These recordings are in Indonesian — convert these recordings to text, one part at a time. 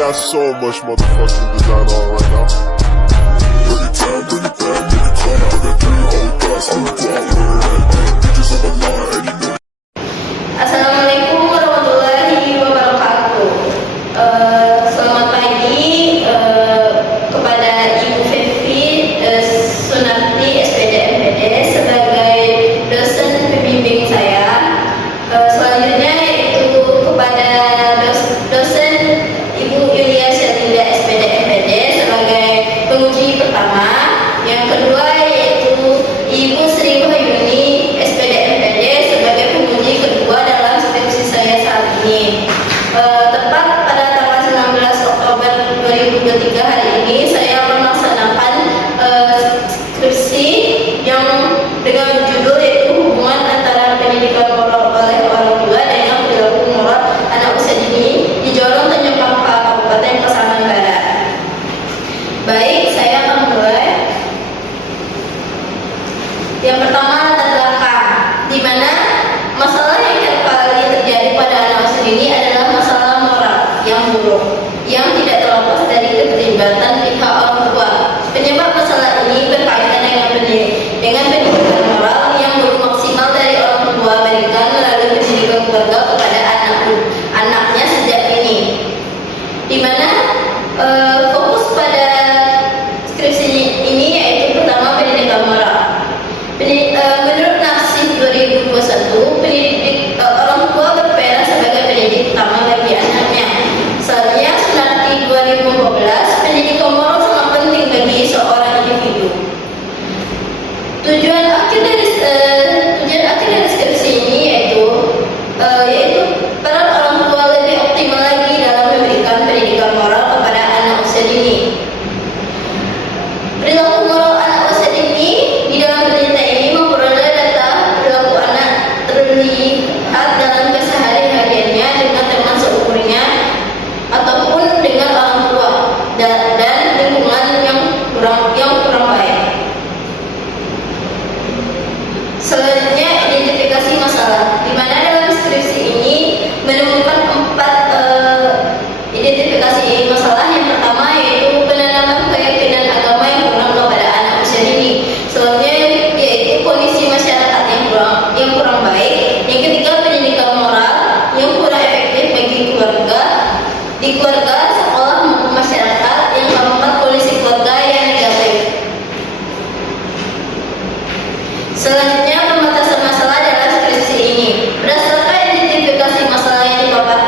got so much motherfucking design on right now. Bring it down, bring it down, make it clap. I got 3 old guys, I'm the block, bitches on my line, and you know. Assalamualaikum warahmatullahi wabarakatuh. Selamat pagi kepada Ibu Fevi Sunarti SPD MPD sebagai dosen pembimbing saya. Selanjutnya yaitu kepada dosen Ibu Yulia Syalinda SPD MPD sebagai penguji pertama. Yang kedua yaitu Ibu Sri Wahyuni SPD MPD sebagai penguji kedua dalam skripsi saya saat ini. Tepat pada tanggal 19 Oktober 2023 hari ini saya melaksanakan skripsi yang dengan judul yaitu hubungan antara pendidikan moral oleh orang tua dengan perilaku moral anak usia dini di Jorong Tanjung Pampa, Kabupaten Pasaman Barat. Baik, saya akan mulai. Yang pertama latar belakang, di mana masalah yang kerap kali terjadi pada anak usia dini adalah masalah moral yang buruk, yang tidak terlepas dari keterlibatan pihak orang tua. Penyebab masalah ini berkaitan dengan pendidikan moral yang belum maksimal dari orang tua berikan melalui pendidikan keluarga kepada anaknya sejak dini. Di mana fokus pada skripsi ini yaitu pertama pendidikan moral. Menurut Narsih 2021, orang tua berperan sebagai pendidik utama bagi anaknya. Selanjutnya Sunarti 2014, pendidikan moral sangat penting bagi seorang individu. Tujuan akhir dari skripsi ini yaitu peran orang tua lebih optimal lagi dalam memberikan pendidikan moral kepada anak usia dini. Perilaku moral anak usia dini di dalam penelitian ini memperoleh data perilaku anak terlihat dalam kesehariannya dengan teman seumurnya ataupun dengan orang tua dan lingkungan yang kurang baik. Selanjutnya identifikasi masalah, di mana dalam skripsi ini menemukan 4 identifikasi masalah. Yang pertama yaitu penanaman keyakinan agama yang kurang kepada anak usia dini. Selanjutnya yaitu kondisi masyarakat yang kurang baik. Yang ketiga pendidikan moral yang kurang efektif bagi keluarga, di keluarga, sekolah maupun masyarakat. Yang keempat kondisi keluarga yang negatif. Selanjutnya pembatasan masalah dalam skripsi ini. Berdasarkan identifikasi masalah yang dipaparkan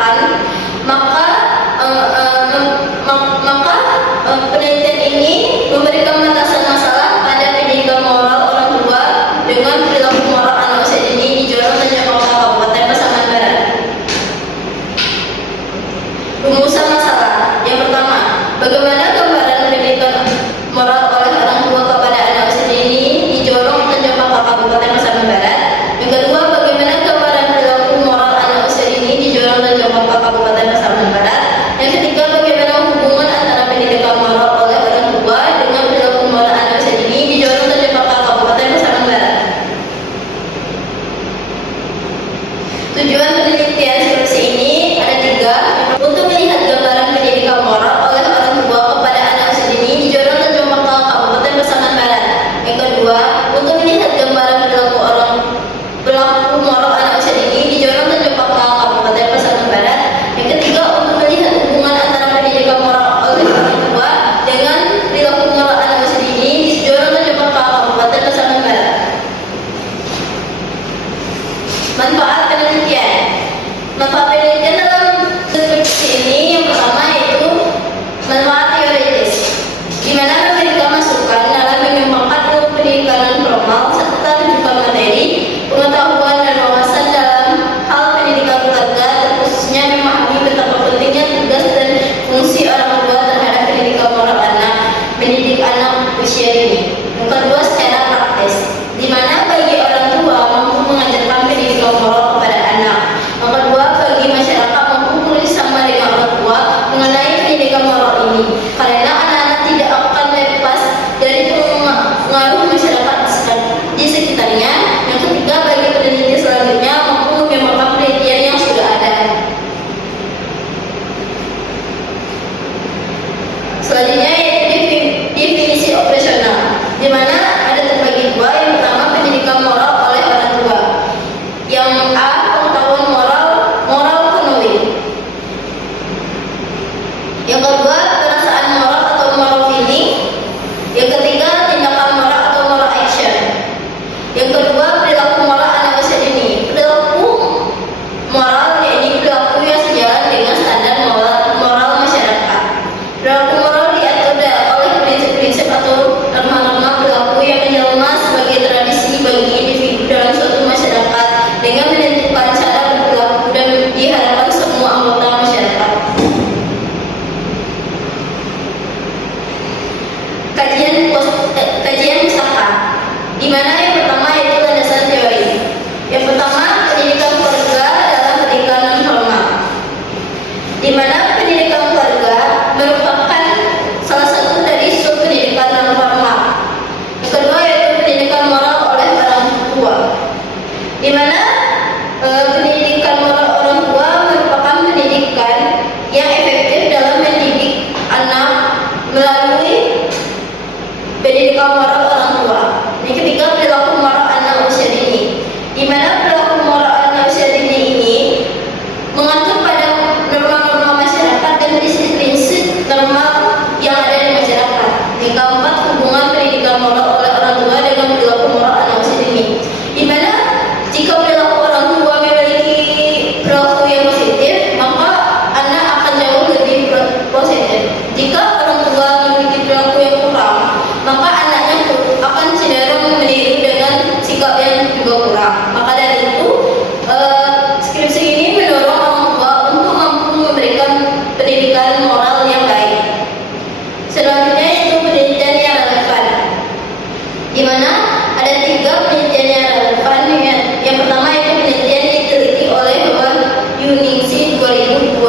Yuningsi 2022,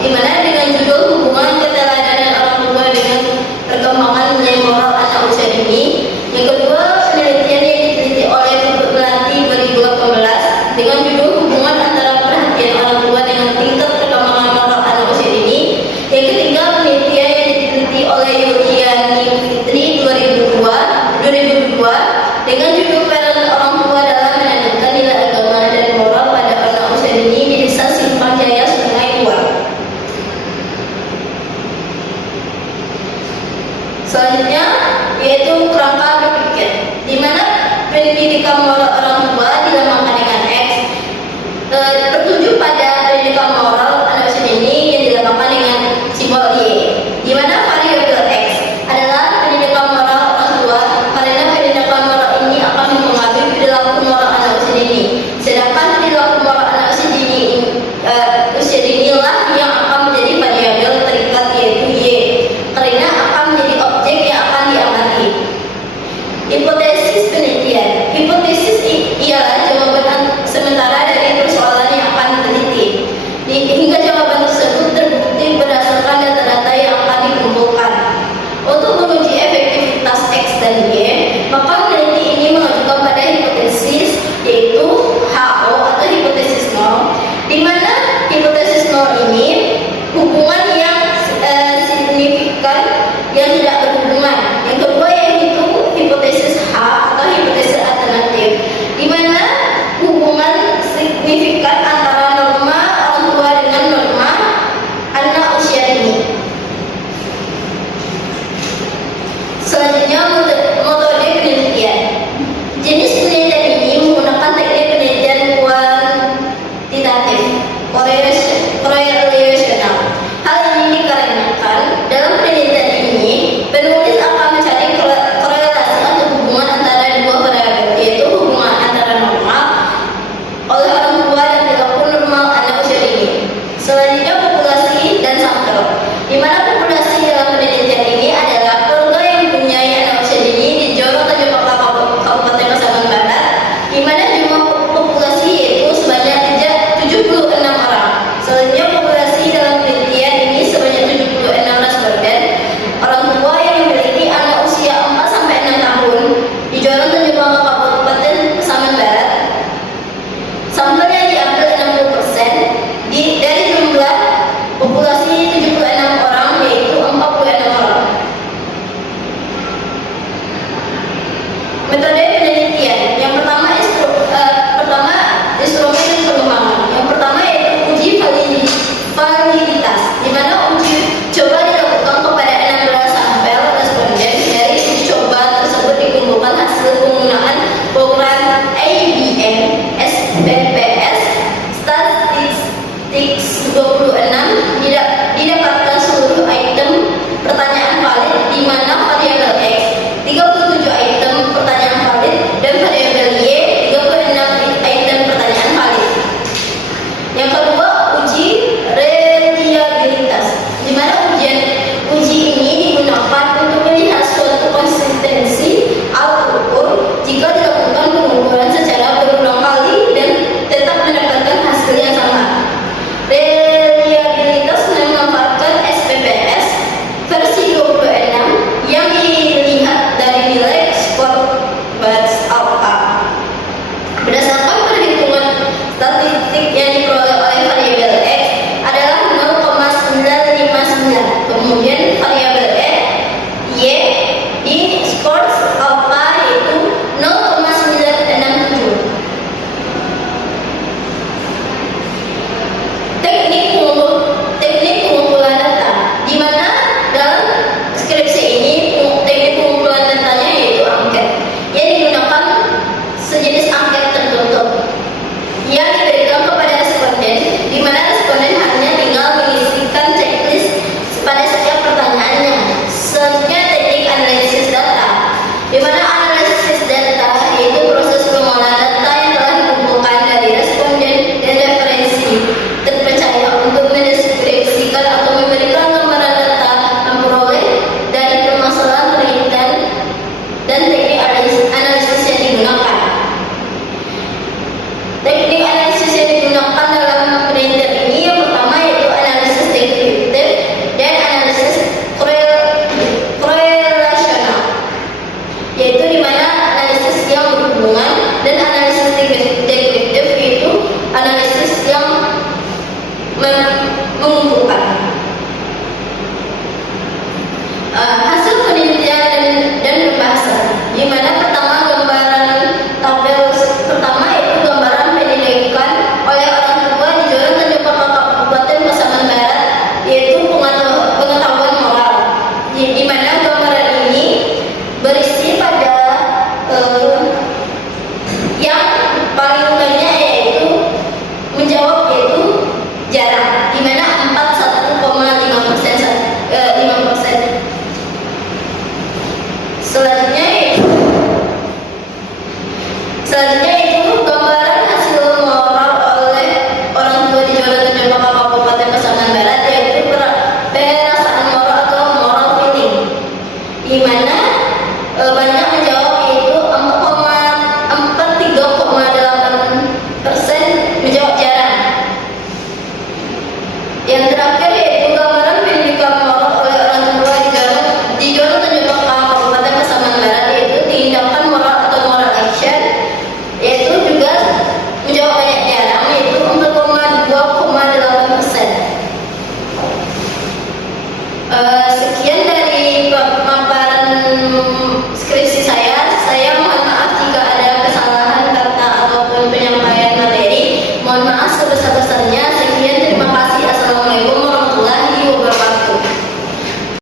di mana dengan judul hubungan keteladanan orang tua dengan perkembangan nilai moral anak usia dini. Yang kedua, penelitian yang diteliti oleh Puput Melati 2018 dengan judul hubungan antara perhatian orang tua dengan tingkat perkembangan moral anak usia dini. Yang ketiga, penelitian yang diteliti oleh Yuliani Fitri 2002 dengan judul peran orang tua dalam menanamkan nilai agama dan moral pada anak usia dini di Desa Simpang Jaya, Sungai Tua. Selanjutnya yaitu kerangka berpikir, di mana pendidikan moral orang tua dilambangkan dengan X, bertuju pada pendidikan moral anak usia dini yang dilambangkan dengan simbol Y, di mana variabel X adalah pendidikan moral orang tua karena pendidikan moral ini akan mempengaruhi perilaku moral anak usia dini, sedangkan perilaku moral anak usia dini lah yang akan menjadi variabel terikat yaitu Y, karena akan menjadi objek yang akan diamati. Hipotesis penelitian. Hipotesis ialah jawaban sementara dari persoalan yang akan diteliti. Hingga jawaban tersebut terbukti berdasarkan data-data yang akan dikumpulkan. Untuk menguji efektivitas X dan Y, maka peneliti ini mengajukan pada hipotesis yaitu HO atau hipotesis nol, di mana hipotesis nol ini hubungan yang signifikan yang tidak berhubungan. Yang kedua yaitu hipotesis H atau hipotesis alternatif, di mana hubungan signifikan antara norma orang tua dengan norma anak usia dini. Selanjutnya metode penelitian. Jenis penelitian ini menggunakan teknik penelitian kuantitatif korelasional. Hal ini dikarenakan dalam penelitian ini penulis akan mencari korelasi atau hubungan antara dua variabel, yaitu hubungan antara norma oleh orang tua dan perilaku normal anak usia dini. Selanjutnya populasi dan sampel, di mana populasi dalam penelitian ini adalah keluarga yang mempunyai anak usia dini di Joro Tanjung Pakla Kabupaten Pasaman Barat, di mana jumlah populasi yaitu sebanyak 76 orang. Selanjutnya populasi dalam penelitian ini sebanyak 76 responden orang tua yang memiliki anak usia 4 sampai 6 tahun di Joro Tanjung Pakla Kabupaten Pasaman Barat. Sampelnya diambil 60% dari jumlah populasi 76 orang, yaitu 46 orang. Metode penelitian. Yang pertama instrumen pengembangan. Yang pertama yaitu uji validitas, di mana uji coba dilakukan kepada 16 sampel responden. Dari uji coba tersebut dikumpulkan hasil penggunaan program ABN SPPS Statistics 26, didapatkan seluruh item pertanyaan valid, di mana variabel X 37 item pertanyaan valid dan variabel Y 36 item pertanyaan valid. Yang kedua, uji reliabilitas, di mana uji ini digunakan untuk melihat suatu konsistensi alat ukur jika dilakukan pengukuran secara berulang kali dan tetap mendapatkan hasil yang sama. Reliabilitas memanfaatkan SPPS versi 26 yang dilihat dari nilai skor BATS Alpha. Berdasarkan perhitungan statistik yang diperoleh oleh variabel X adalah 0,959, kemudian variabel Y di skor alpha yaitu 0,967. Teknik pengumpulan data, di mana dalam skripsi ini teknik pengumpulan datanya yaitu angket, yang digunakan sejenis angket tertutup yang diberikan kepada responden, di mana responden hanya tinggal mengisikan checklist pada setiap pertanyaannya. Selanjutnya teknik analisis data, di mana analisis data yaitu proses pengolahan data yang telah dikumpulkan dari responden dan referensi terpercaya mengumpulkan. Hasil penelitian dan pembahasan, di mana pertama gambaran tabel pertama itu gambaran pendidikan oleh orang tua di Joran Tanjung Kabupaten Pasaman Barat, yaitu pengetahuan moral. Di mana gambaran ini berisi pada yang paling banyak yaitu menjawab yaitu jarang, di mana 41,5%. Selanjutnya itu gambaran hasil moral oleh orang tua di Joran Tanjung Kabupaten